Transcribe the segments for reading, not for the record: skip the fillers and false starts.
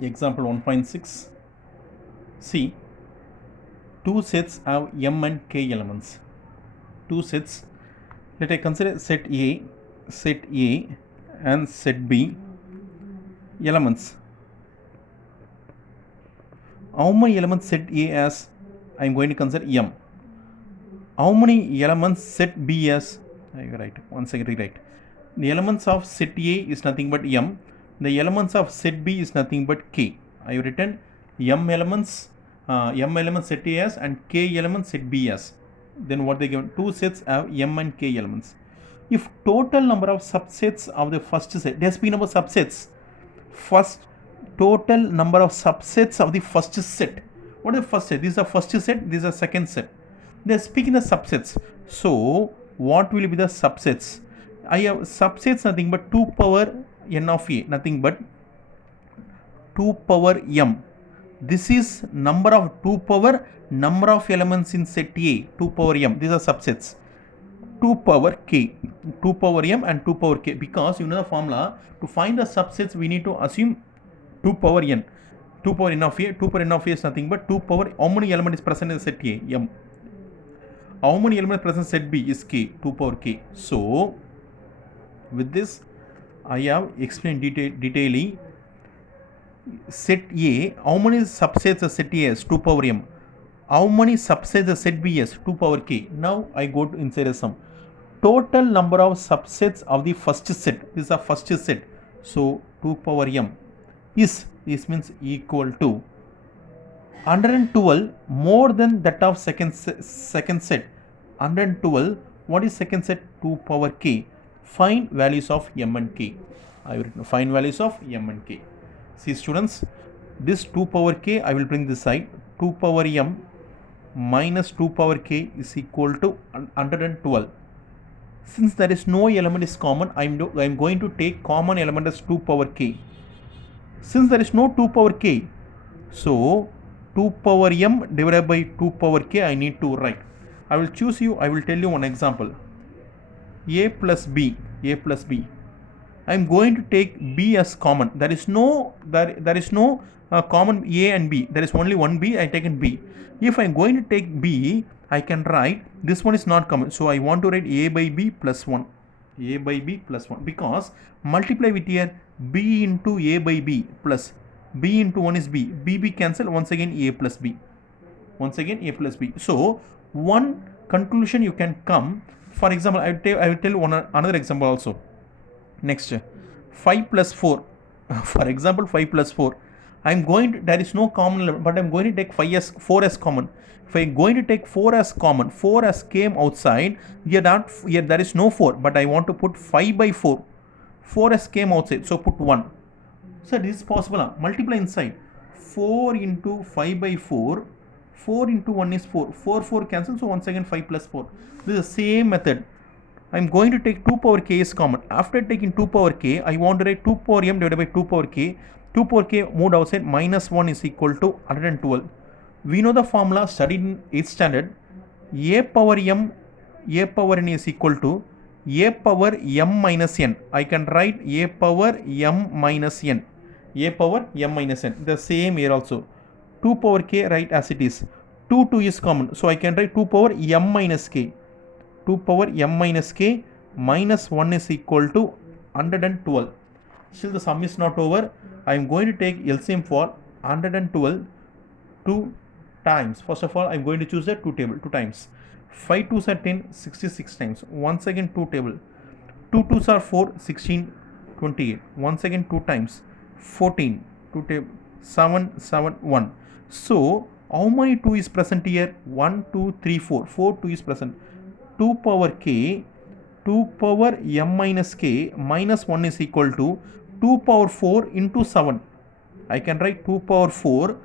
Example 1.6. See, two sets have m and k elements. Two sets. Let I consider set A and set B elements. How many elements set A as? I am going to consider m. How many elements set B as? I write one second. Rewrite. The elements of set A is nothing but m. The elements of set B is nothing but k. I have written m elements set A as and k elements set B as. Then what they given? Two sets have m and k elements. If total number of subsets of the first set, there has been number of subsets. First total number of subsets of the first set. What is the first set? This is the first set. This is the second set. They are speaking the subsets. So what will be the subsets? I have subsets nothing but 2 power n of a, nothing but 2 power m. This is number of 2 power number of elements in set A, 2 power m. These are subsets. 2 power k, 2 power m and 2 power k, because you know the formula. To find the subsets we need to assume 2 power n. 2 power n of a, 2 power n of a is nothing but 2 power, how many element is present in set A? M. How many elements present in set B is k, 2 power k. So with this I have explained detailedly set A, how many subsets of set A is 2 power m. How many subsets of set B is 2 power k. Now I go to inside a sum. Total number of subsets of the first set. This is the first set. So 2 power m is, this means equal to 112 more than that of second set. 112, what is second set? 2 power k. Find values of m and k. I will find values of m and k. See students, this 2 power k I will bring this side. 2 power m minus 2 power k is equal to 112. Since there is no element is common, I am going to take common element as 2 power k. Since there is no 2 power k, so 2 power m divided by 2 power k I need to write. I will tell you one example. A plus b. I am going to take b as common. There is no common a and b. There is only one b. I taken b. If I am going to take b, I can write this one is not common. So I want to write a by b plus 1. A by b plus 1, because multiply with here b into a by b plus b into 1 is b. b cancel, once again a plus b. So one conclusion you can come. For example, I will tell another example also. Next, 5 plus 4. For example, 5 plus 4. There is no common element, but I am going to take 4 as common. If I am going to take 4 as common, 4 as came outside, here there is no 4, but I want to put 5 by 4. 4 as came outside, so put 1. So this is possible. Multiply inside. 4 into 5 by 4. 4 into 1 is 4. 4 cancel, so once again 5 plus 4. This is the same method. I am going to take 2 power k is common. After taking 2 power k, I want to write 2 power m divided by 2 power k. 2 power k moved outside, minus 1 is equal to 112. We know the formula studied in 8th standard. A power n is equal to a power m minus n. I can write a power m minus n. The same here also. 2 power k write as it is. 2 is common. So I can write 2 power m minus k. 2 power m minus k minus 1 is equal to 112. Still the sum is not over. I am going to take LCM for 112 2 times. First of all, I am going to choose the 2 table 2 times. 5 2s are 10, 66 times. Once again 2 table. 2 2s are 4, 16, 28. Once again 2 times. 14, 2 table, 7, 7, 1. So how many 2 is present here? 1, 2, 3, 4. 4 2 is present. 2 power k, 2 power m minus k minus 1 is equal to 2 power 4 into 7. I can write 2 power 4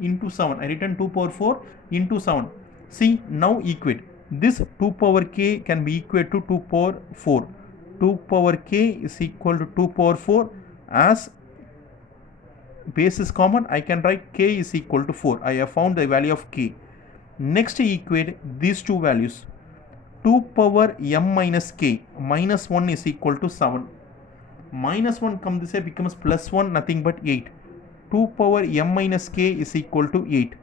into 7. I written 2 power 4 into 7. See, now equate. This 2 power k can be equal to 2 power 4. 2 power k is equal to 2 power 4. As base is common, I can write k is equal to 4. I have found the value of k. Next, equate these two values. 2 power m minus k minus 1 is equal to 7. minus 1 come this way becomes plus 1, nothing but 8. 2 power m minus k is equal to 8.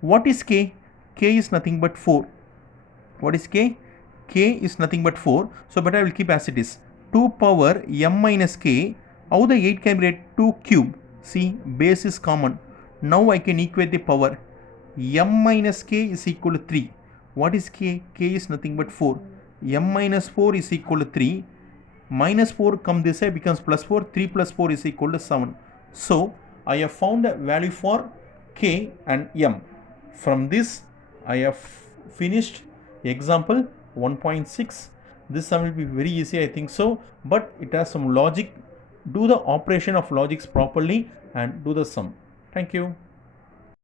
What is k? K is nothing but 4. What is k? K is nothing but 4. So better I will keep as it is. 2 power m minus k. How the 8 can be written? 2 cube. See, base is common. Now I can equate the power. M minus k is equal to 3. What is k? K is nothing but 4. M minus 4 is equal to 3. Minus 4 come this way becomes plus 4. 3 plus 4 is equal to 7. So I have found a value for k and m. From this I have finished example 1.6. This sum will be very easy, I think so, but it has some logic. Do the operation of logics properly and do the sum. Thank you.